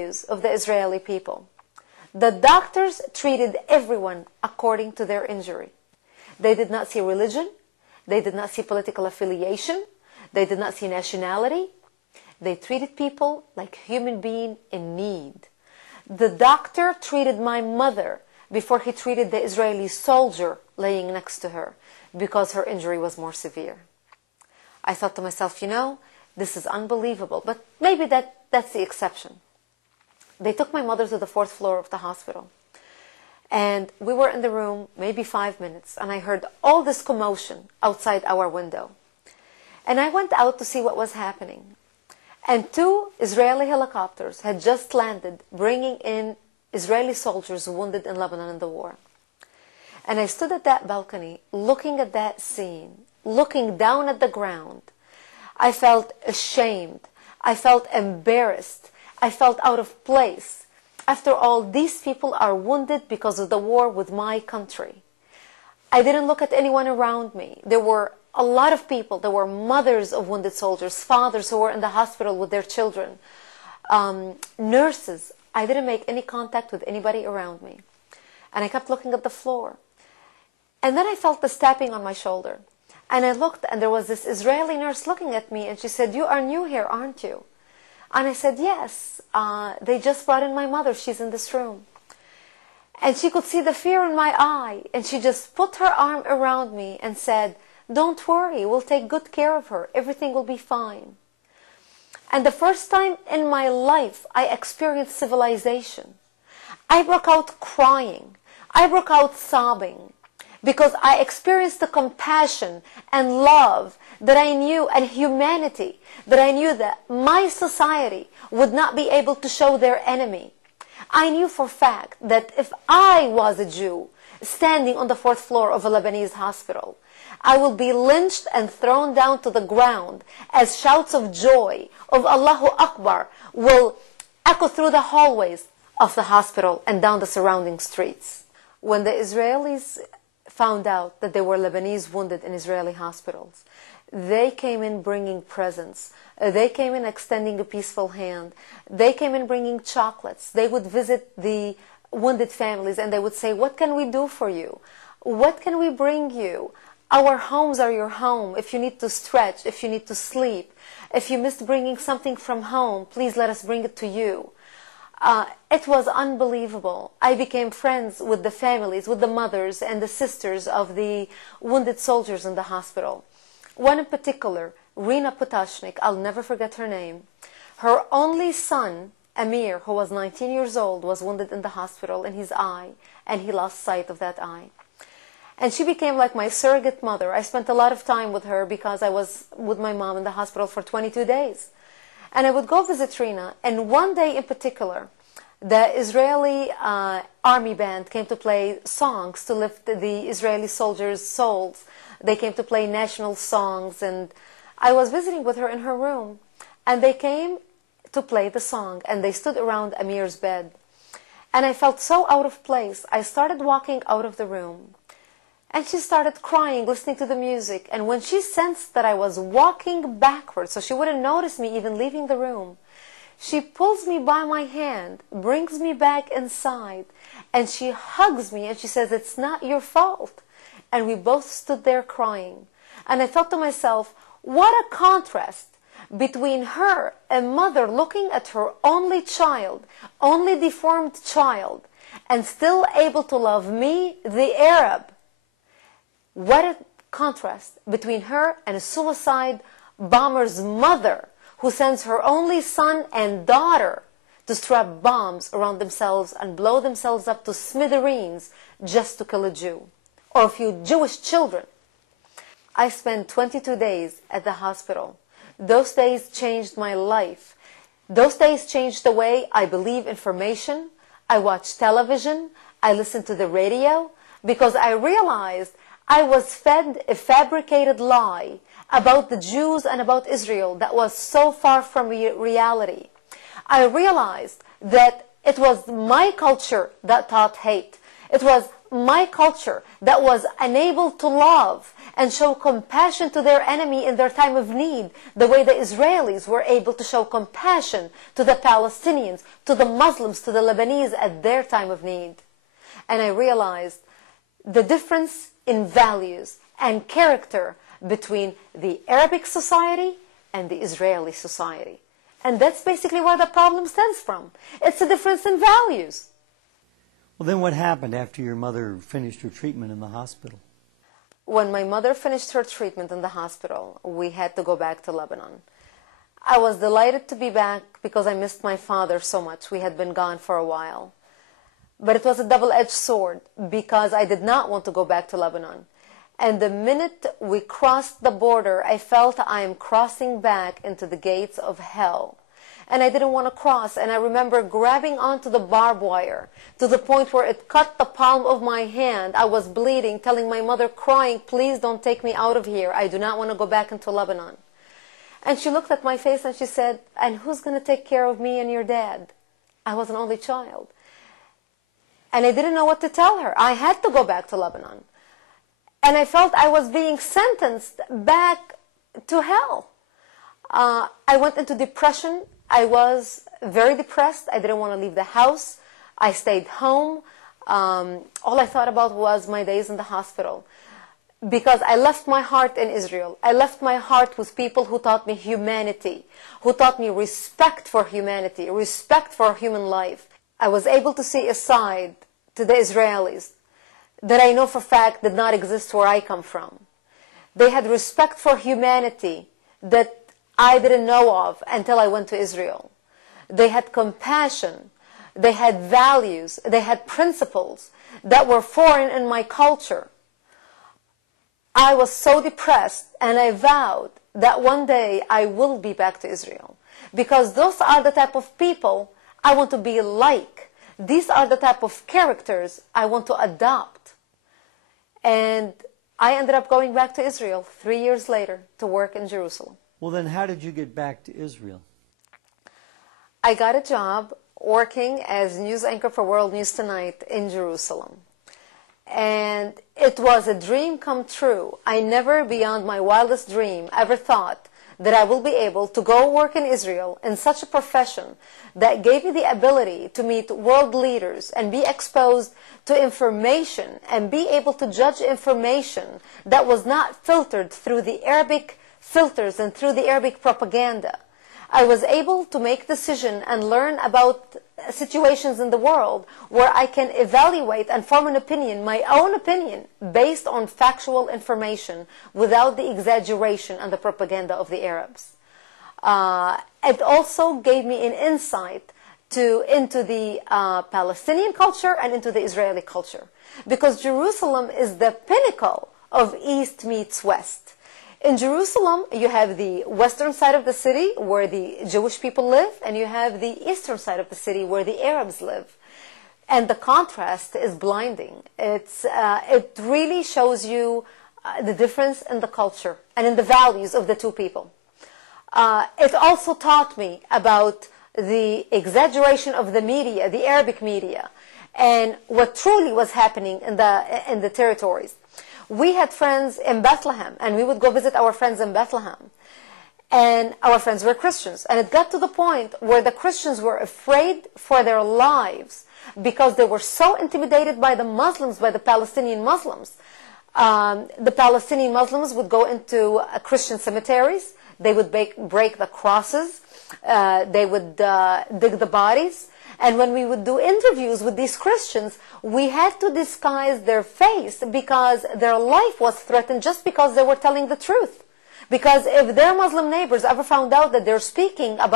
of the Israeli people. The doctors treated everyone according to their injury. They did not see religion. They did not see political affiliation. They did not see nationality. They treated people like human beings in need. The doctor treated my mother before he treated the Israeli soldier laying next to her because her injury was more severe. I thought to myself, you know, this is unbelievable, but maybe that's the exception. They took my mother to the 4th floor of the hospital. And we were in the room maybe 5 minutes, and I heard all this commotion outside our window. And I went out to see what was happening. And 2 Israeli helicopters had just landed, bringing in Israeli soldiers wounded in Lebanon in the war. And I stood at that balcony, looking at that scene, looking down at the ground. I felt ashamed. I felt embarrassed. I felt out of place. After all, these people are wounded because of the war with my country. I didn't look at anyone around me. There were a lot of people. There were mothers of wounded soldiers, fathers who were in the hospital with their children, nurses. I didn't make any contact with anybody around me. And I kept looking at the floor. And then I felt this tapping on my shoulder. And I looked, and there was this Israeli nurse looking at me, and she said, "You are new here, aren't you?" And I said, "Yes, they just brought in my mother. She's in this room." And she could see the fear in my eye, and she just put her arm around me and said, "Don't worry, we'll take good care of her. Everything will be fine." And the first time in my life I experienced civilization. I broke out crying. I broke out sobbing because I experienced the compassion and love that I knew, and humanity that I knew that my society would not be able to show their enemy. I knew for a fact that if I was a Jew standing on the 4th floor of a Lebanese hospital, I will be lynched and thrown down to the ground as shouts of joy, of Allahu Akbar, will echo through the hallways of the hospital and down the surrounding streets. When the Israelis found out that there were Lebanese wounded in Israeli hospitals, they came in bringing presents. They came in extending a peaceful hand. They came in bringing chocolates. They would visit the wounded families and they would say, "What can we do for you? What can we bring you? Our homes are your home. If you need to stretch, if you need to sleep, if you missed bringing something from home, please let us bring it to you." It was unbelievable. I became friends with the families, with the mothers and the sisters of the wounded soldiers in the hospital. One in particular, Rina Potashnik, I'll never forget her name. Her only son, Amir, who was 19 years old, was wounded in the hospital in his eye, and he lost sight of that eye. And she became like my surrogate mother. I spent a lot of time with her because I was with my mom in the hospital for 22 days. And I would go visit Rina, and one day in particular, the Israeli army band came to play songs to lift the Israeli soldiers' souls. They came to play national songs, and I was visiting with her in her room, and they came to play the song, and they stood around Amir's bed. And I felt so out of place. I started walking out of the room, and she started crying, listening to the music. And when she sensed that I was walking backwards, so she wouldn't notice me even leaving the room, she pulls me by my hand, brings me back inside, and she hugs me, and she says, "It's not your fault." And we both stood there crying. And I thought to myself, what a contrast between her, a mother looking at her only child, only deformed child, and still able to love me, the Arab. What a contrast between her and a suicide bomber's mother who sends her only son and daughter to strap bombs around themselves and blow themselves up to smithereens just to kill a Jew or a few Jewish children. I spent 22 days at the hospital. Those days changed my life. Those days changed the way I believe information. I watched television. I listened to the radio because I realized I was fed a fabricated lie about the Jews and about Israel that was so far from reality. I realized that it was my culture that taught hate. It was my culture that was unable to love and show compassion to their enemy in their time of need, the way the Israelis were able to show compassion to the Palestinians, to the Muslims, to the Lebanese at their time of need. And I realized the difference in values and character between the Arabic society and the Israeli society. And that's basically where the problem stems from. It's a difference in values. Well, then what happened after your mother finished her treatment in the hospital? When my mother finished her treatment in the hospital, we had to go back to Lebanon. I was delighted to be back because I missed my father so much. We had been gone for a while. But it was a double-edged sword because I did not want to go back to Lebanon. And the minute we crossed the border, I felt I am crossing back into the gates of hell. And I didn't want to cross. And I remember grabbing onto the barbed wire to the point where it cut the palm of my hand. I was bleeding, telling my mother, crying, please don't take me out of here. I do not want to go back into Lebanon. And she looked at my face and she said, and who's going to take care of me and your dad? I was an only child. And I didn't know what to tell her. I had to go back to Lebanon. And I felt I was being sentenced back to hell. I went into depression. I was very depressed. I didn't want to leave the house. I stayed home. All I thought about was my days in the hospital. Because I left my heart in Israel. I left my heart with people who taught me humanity, who taught me respect for humanity, respect for human life. I was able to see a side to the Israelis that I know for a fact did not exist where I come from. They had respect for humanity that I didn't know of until I went to Israel. They had compassion. They had values. They had principles that were foreign in my culture. I was so depressed, and I vowed that one day I will be back to Israel. Because those are the type of people I want to be like. These are the type of characters I want to adopt. And I ended up going back to Israel 3 years later to work in Jerusalem. Well, then how did you get back to Israel? I got a job working as news anchor for World News Tonight in Jerusalem. And it was a dream come true. I never, beyond my wildest dream, ever thought that I will be able to go work in Israel in such a profession that gave me the ability to meet world leaders and be exposed to information and be able to judge information that was not filtered through the Arabic filters and through the Arabic propaganda. I was able to make decisions and learn about situations in the world where I can evaluate and form an opinion, my own opinion, based on factual information without the exaggeration and the propaganda of the Arabs. It also gave me an insight into the Palestinian culture and into the Israeli culture, because Jerusalem is the pinnacle of East meets West. In Jerusalem, you have the western side of the city where the Jewish people live, and you have the eastern side of the city where the Arabs live. And the contrast is blinding. It really shows you the difference in the culture and in the values of the two people. It also taught me about the exaggeration of the media, the Arabic media, and what truly was happening in the territories. We had friends in Bethlehem, and we would go visit our friends in Bethlehem. And our friends were Christians. And it got to the point where the Christians were afraid for their lives because they were so intimidated by the Muslims, by the Palestinian Muslims. The Palestinian Muslims would go into Christian cemeteries. They would break the crosses. They would dig the bodies. And when we would do interviews with these Christians, we had to disguise their face because their life was threatened just because they were telling the truth. Because if their Muslim neighbors ever found out that they're speaking about